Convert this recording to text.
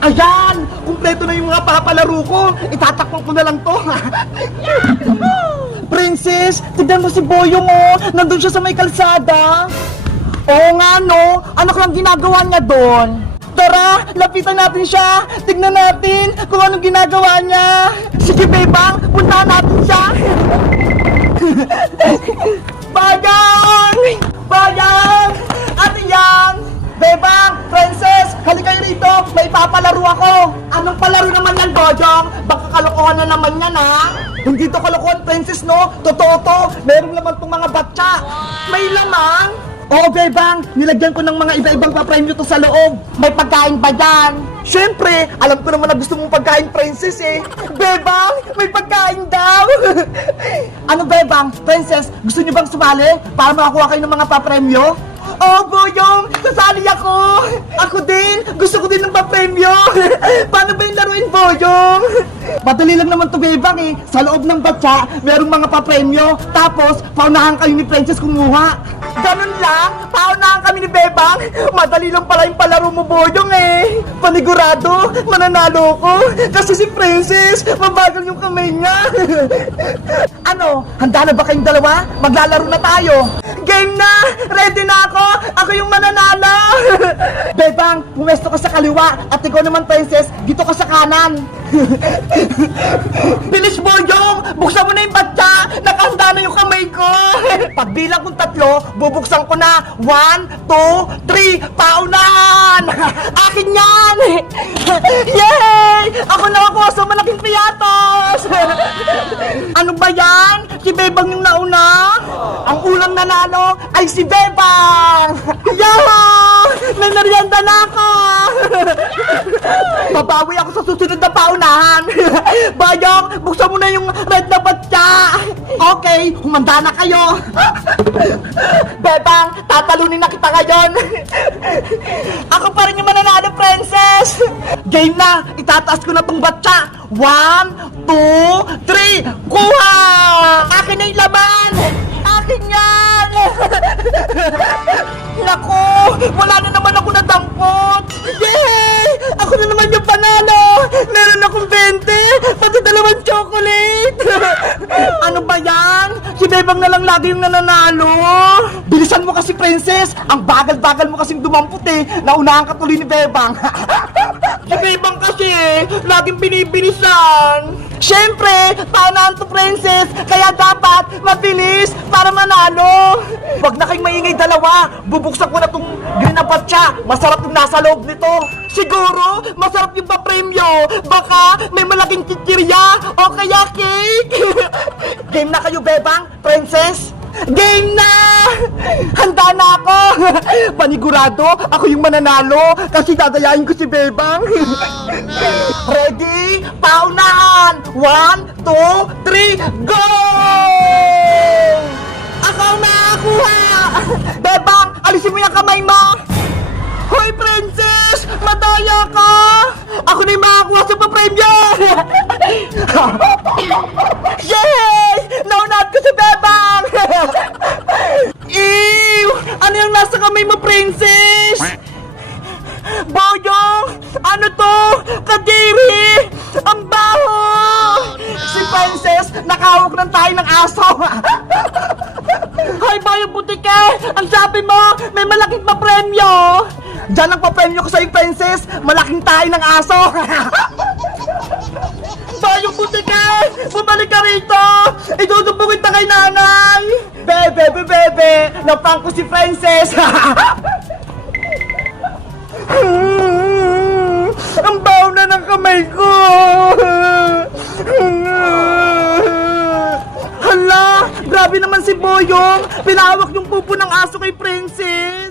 Ayan! Kumpleto na yung mga papalaro ko. Itatakpan ko na lang to. Princess, tignan mo si Boyong oh. Nandun siya sa may kalsada. Oo nga no. Ano kang ginagawa niya doon? Tara, lapitan natin siya. Tignan natin kung anong ginagawa niya. Sige, Bebang, puntahan natin siya. Bayang! Bayang! Ate Yang! Bebang! Princess! Halika kayo rito! May papalaro ako! Anong palaro naman yan, Bojong? Baka kalokohan na naman yan, ha? Hindi to kalokohan, Princess, no? Totoo to! Meron naman tong mga batsa! May lamang! Oo, Bebang! Nilagyan ko ng mga iba-ibang papremyo to sa loob! May pagkain ba dyan? Siyempre! Alam ko naman na gusto mong pagkain, Princess, eh! Bebang! May pagkain daw! Ano, Bebang? Princess, gusto niyo bang sumali para makakuha kayo ng mga papremyo? Oh, Boyong! Sasali ako! Ako din! Gusto ko din ng papremyo! Paano ba yung laruin, Boyong? Madali lang naman to, Bebang, eh. Sa loob ng batsa, merong mga papremyo. Tapos, paunahan kayo ni Princess kumuha. Ganun lang? Paunahan kami ni Bebang? Madali lang pala yung palaro mo, Boyong, eh. Panigurado, mananalo ko. Kasi si Princess, mabagal yung kamay niya. Ano? Handa na ba kayong dalawa? Maglalaro na tayo. Game na! Ready na ako! Ako yung mananalo! Bebang, pumesto ka sa kaliwa at ikaw naman, Princess, dito ka sa kanan. Bilis, Boyong! Buksan mo na yung batya! Nakahanda na yung kamay ko! Pagbilang kong 3, bubuksan ko na. 1, 2, 3, paunahan! Akin yan! Yay! Ako nakakuha sa malaking piyatos! Ano ba yan? Si Bebang yung nauna? Ang unang nanalo ay si Bebang! Yahoo! May merienda na ako! Babawi ako sa susunod na paunahan! Bayong, buksan mo na yung red na batya! Okay, humanda na kayo! Bebang, tatalunin na kita ngayon! Ako pa rin yung mananalo, Princess! Game na! Itataas ko na tong batya! 1, 2, 3, kuha! Akin na yung laban! Akin yan! Naku! Wala na naman ako nadampot! Yay! Ako na naman yung panalo! Meron akong 20! Pati 2 chocolate! Ano ba yan? Si Bebang na lang lagi yung nananalo! Bilisan mo kasi, Princess! Ang bagal-bagal mo kasing dumampot eh! Naunahan ka tuloy ni Bebang! Si Bebang kasi laging binibilisan! Siyempre, paunahan to, Princess! Kaya dapat mabilis para manalo! Huwag na kayong maingay dalawa! Bubuksan ko na tong green na batya! Masarap yung nasa loob nito! Siguro, masarap yung papremyo! Baka may malaking chichirya o kaya cake! Game na kayo, Bebang, Princess! Game na! Handa na ako! Panigurado, ako yung mananalo kasi dadayain ko si Bebang. Ready? Paunahan! 1, 2, 3, go! Ako ang nakakuha! Bebang, alisin mo yung kamay mo! Hoy, Princess! Madaya ka! Ako na yung makakuha sa papremyo! Yay! Naunat ko si Bebang! Ew! Ano yung nasa kamay mo, Princess? Boyong! Ano to? Kadiri! Ang baho! Si Princess, nakahawak ng tayo ng aso! Hoy, Boyong Butike! Ang sabi mo, may malaking papremyo! Diyan ang papremyo ko sa'yo, Princess! Malaking tayo ng aso! Boyong Butike! Bumalik ka rito! Idudubugin ta kay nanay! Bebe! Naprank ko si Princess! Ang baho na ng kamay ko! Hala! Grabe naman si Boyong! Pinahawak yung pupo ng aso kay Princess!